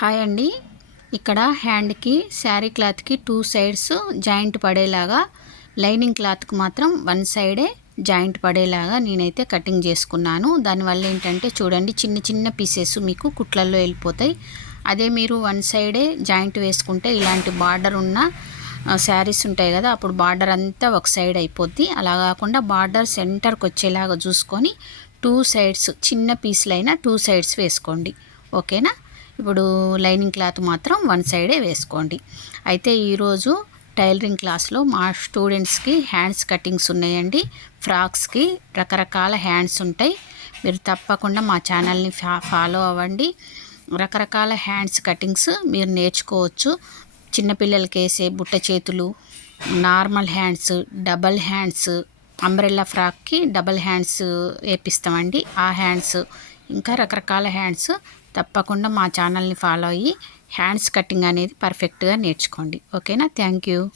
Hi అండి. ఇక్కడ హ్యాండ్కి శారీ క్లాత్కి టూ సైడ్స్ జాయింట్ పడేలాగా లైనింగ్ క్లాత్కి మాత్రం వన్ సైడే జాయింట్ పడేలాగా నేనైతే కటింగ్ చేసుకున్నాను. దానివల్ల ఏంటంటే చూడండి చిన్న చిన్న పీసెస్ మీకు కుట్లల్లో వెళ్ళిపోతాయి. అదే మీరు వన్ సైడే జాయింట్ వేసుకుంటే ఇలాంటి బార్డర్ ఉన్న శారీస్ ఉంటాయి కదా అప్పుడు బార్డర్ అంతా ఒక సైడ్ అయిపోద్ది. అలా కాకుండా బార్డర్ సెంటర్కి వచ్చేలాగా చూసుకొని టూ సైడ్స్ చిన్న పీసులైనా టూ సైడ్స్ వేసుకోండి. ఓకేనా ఇప్పుడు లైనింగ్ క్లాత్ మాత్రం వన్ సైడే వేసుకోండి. అయితే ఈరోజు టైలరింగ్ క్లాస్లో మా స్టూడెంట్స్కి హ్యాండ్స్ కటింగ్స్ ఉన్నాయండి. ఫ్రాక్స్కి రకరకాల హ్యాండ్స్ ఉంటాయి. మీరు తప్పకుండా మా ఛానల్ని ఫా ఫాలో అవ్వండి. రకరకాల హ్యాండ్స్ కటింగ్స్ మీరు నేర్చుకోవచ్చు. చిన్నపిల్లలకి వేసే బుట్ట చేతులు normal hands double hands umbrella ఫ్రాక్కి double hands వేపిస్తామండి. ఆ హ్యాండ్స్ ఇంకా రకరకాల హ్యాండ్స్. తప్పకుండా మా ఛానల్ని ఫాలో అయ్యి హ్యాండ్స్ కటింగ్ అనేది పర్ఫెక్ట్గా నేర్చుకోండి. ఓకేనా? Thank you.